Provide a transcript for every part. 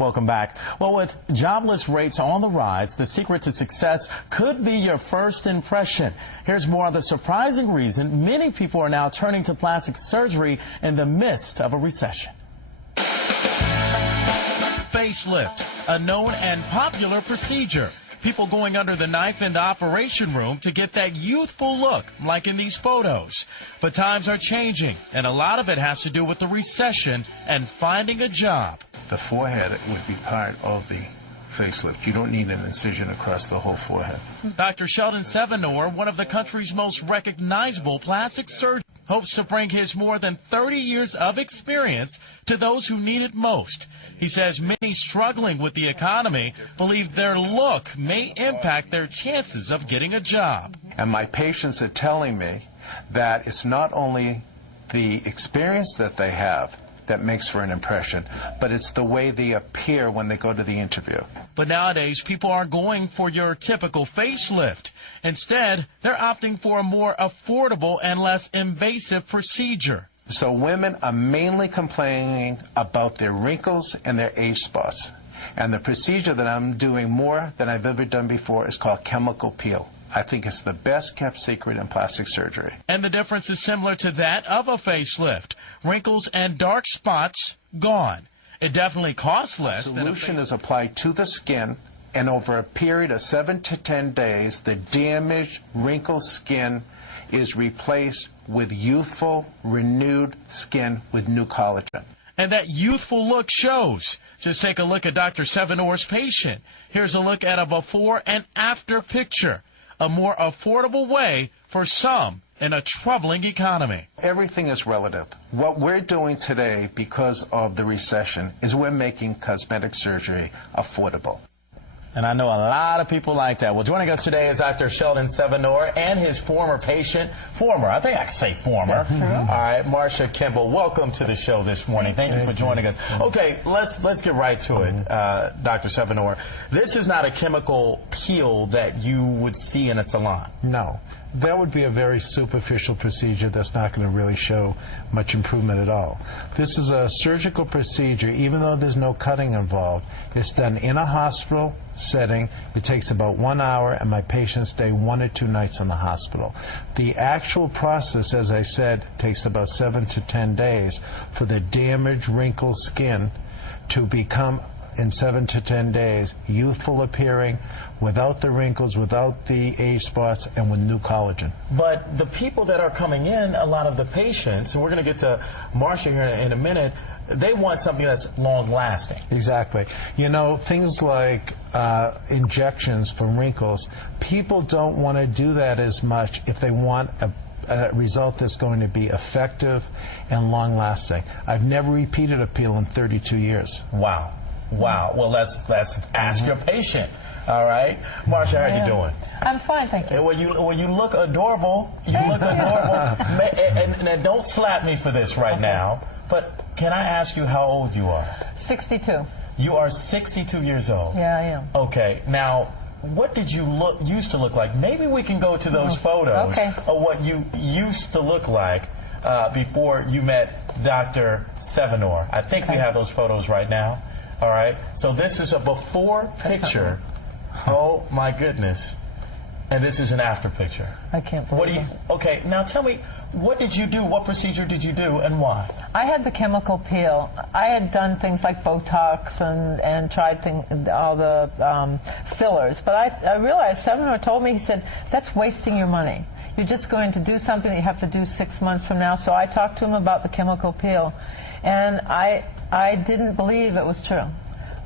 Welcome back. Well, with jobless rates on the rise, the secret to success could be your first impression. Here's more on the surprising reason many people are now turning to plastic surgery in the midst of a recession. Facelift, a known and popular procedure. People going under the knife in the operation room to get that youthful look, like in these photos. But times are changing, and a lot of it has to do with the recession and finding a job. The forehead would be part of the facelift. You don't need an incision across the whole forehead. Dr. Sheldon Sevenor, one of the country's most recognizable plastic surgeons, hopes to bring his more than 30 years of experience to those who need it most. He says many struggling with the economy believe their look may impact their chances of getting a job. And my patients are telling me that it's not only the experience that they have that makes for an impression, but it's the way they appear when they go to the interview. But nowadays, people aren't going for your typical facelift. Instead, they're opting for a more affordable and less invasive procedure. So women are mainly complaining about their wrinkles and their age spots. And the procedure that I'm doing more than I've ever done before is called chemical peel. I think it's the best kept secret in plastic surgery. And the difference is similar to that of a facelift. Wrinkles and dark spots gone. It definitely costs less. The solution is applied to the skin, and over a period of 7 to 10 days, the damaged, wrinkled skin is replaced with youthful, renewed skin with new collagen. And that youthful look shows. Just take a look at Dr. Sevenor's patient. Here's a look at a before and after picture. A more affordable way for some in a troubling economy. Everything is relative. What we're doing today because of the recession is we're making cosmetic surgery affordable. And I know a lot of people like that. Well, joining us today is Dr. Sheldon Sevenor and his former patient. I think I can say former. That's true. All right, Marcia Kimball, welcome to the show this morning. Thank you for joining us. Okay, let's get right to it, Dr. Sevenor. This is not a chemical peel that you would see in a salon. No. That would be a very superficial procedure that's not going to really show much improvement at all. This is a surgical procedure. Even though there's no cutting involved, it's done in a hospital setting. It takes about 1 hour, and my patients stay 1 or 2 nights in the hospital. The actual process, as I said, takes about 7 to 10 days for the damaged, wrinkled skin to become, in 7 to 10 days, youthful appearing, without the wrinkles, without the age spots, and with new collagen. But the people that are coming in, a lot of the patients, and we're going to get to Marcia here in a minute, they want something that's long-lasting. Exactly. You know, things like injections for wrinkles, people don't want to do that as much if they want a result that's going to be effective and long-lasting. I've never repeated a peel in 32 years. Wow. Wow. Well, let's ask your patient. All right, Marcia, how are you doing? I'm fine, thank you. Well, you look adorable. You look adorable. And don't slap me for this right now. But can I ask you how old you are? 62. You are 62 years old. Yeah, I am. Okay. Now, what did you used to look like? Maybe we can go to those photos of what you used to look like before you met Dr. Sevenor. I think we have those photos right now. All right. So this is a before picture. Oh my goodness. And this is an after picture. I can't believe it. Okay, now tell me, what did you do? What procedure did you do and why? I had the chemical peel. I had done things like Botox and tried all the fillers. But I realized, Sevenor told me, he said, that's wasting your money. You're just going to do something that you have to do 6 months from now. So I talked to him about the chemical peel. And I didn't believe it was true.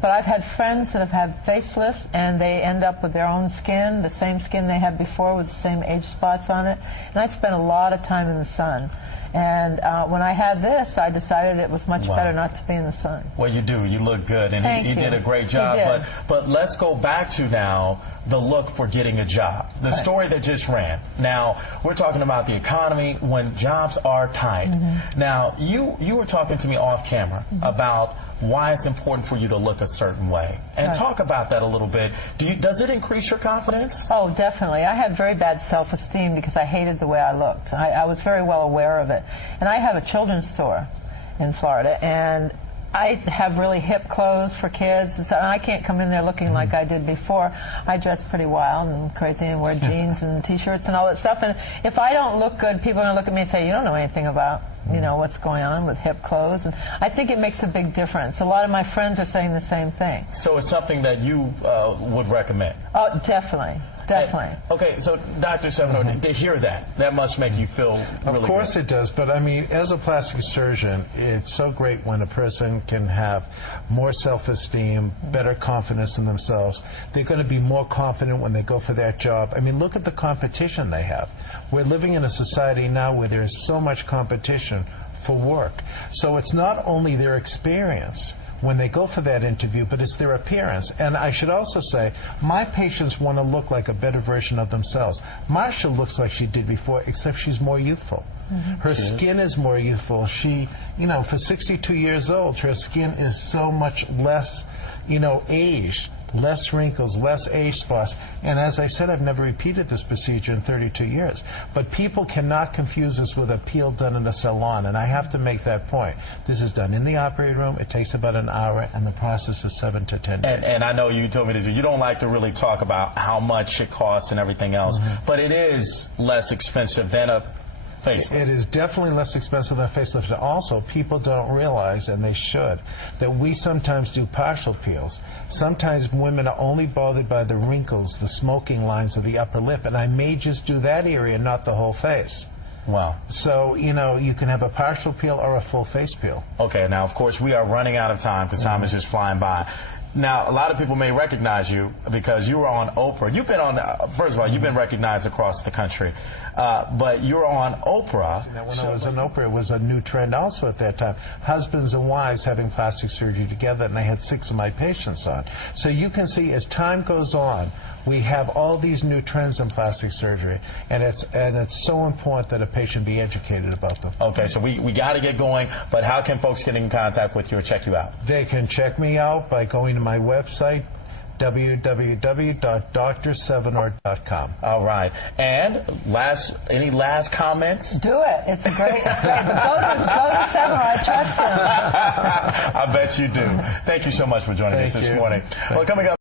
But I've had friends that have had facelifts, and they end up with their own skin, the same skin they had before with the same age spots on it. And I spent a lot of time in the sun. And when I had this, I decided it was much better not to be in the sun. Well, you do. You look good, and he did a great job. But let's go back to now the look for getting a job. The story that just ran. Now, we're talking about the economy when jobs are tight. Now, you were talking to me off camera about why it's important for you to look a certain way. And talk about that a little bit. Does it increase your confidence? Oh, definitely. I had very bad self-esteem because I hated the way I looked. I was very well aware of it. And I have a children's store in Florida, and I have really hip clothes for kids, and so I can't come in there looking like I did before. I dress pretty wild and crazy and wear jeans and T-shirts and all that stuff. And if I don't look good, people are going to look at me and say, you don't know anything about, you know, what's going on with hip clothes. And I think it makes a big difference. A lot of my friends are saying the same thing. So it's something that you would recommend? Oh, definitely. Definitely. Okay, so Dr. Sevigny, to hear that must make you feel really Of course good. it does, but I mean, as a plastic surgeon, it's so great when a person can have more self-esteem, better confidence in themselves. They're going to be more confident when they go for that job. I mean, look at the competition they have. We're living in a society now where there's so much competition for work. So it's not only their experience when they go for that interview, but it's their appearance. And I should also say, my patients want to look like a better version of themselves. Marsha looks like she did before, except she's more youthful. Her skin is more youthful. She, you know, for 62 years old, her skin is so much less, you know, aged. Less wrinkles, less age spots. And as I said, I've never repeated this procedure in 32 years. But people cannot confuse this with a peel done in a salon, and I have to make that point. This is done in the operating room. It takes about an hour, and the process is 7 to 10 days. And I know you told me this. You don't like to really talk about how much it costs and everything else, but it is less expensive than a facelift. It is definitely less expensive than a facelift. And also, people don't realize, and they should, that we sometimes do partial peels. Sometimes women are only bothered by the wrinkles, the smoking lines of the upper lip, and I may just do that area, not the whole face. Wow. So, you know, you can have a partial peel or a full face peel. Okay, now, of course, we are running out of time because time is just flying by. Now, a lot of people may recognize you because you were on Oprah. You've been on, first of all, you've been recognized across the country, but you were on Oprah. When I was on Oprah, it was a new trend also at that time. Husbands and wives having plastic surgery together, and they had 6 of my patients on. So you can see as time goes on, we have all these new trends in plastic surgery, and it's so important that a patient be educated about them. Okay, so we got to get going, but how can folks get in contact with you or check you out? They can check me out by going to my website, www.drsevigny.com. All right. And any last comments? Do it. It's great. But go to Sevigny. I trust him. I bet you do. Thank you so much for joining us this morning. Well, coming up.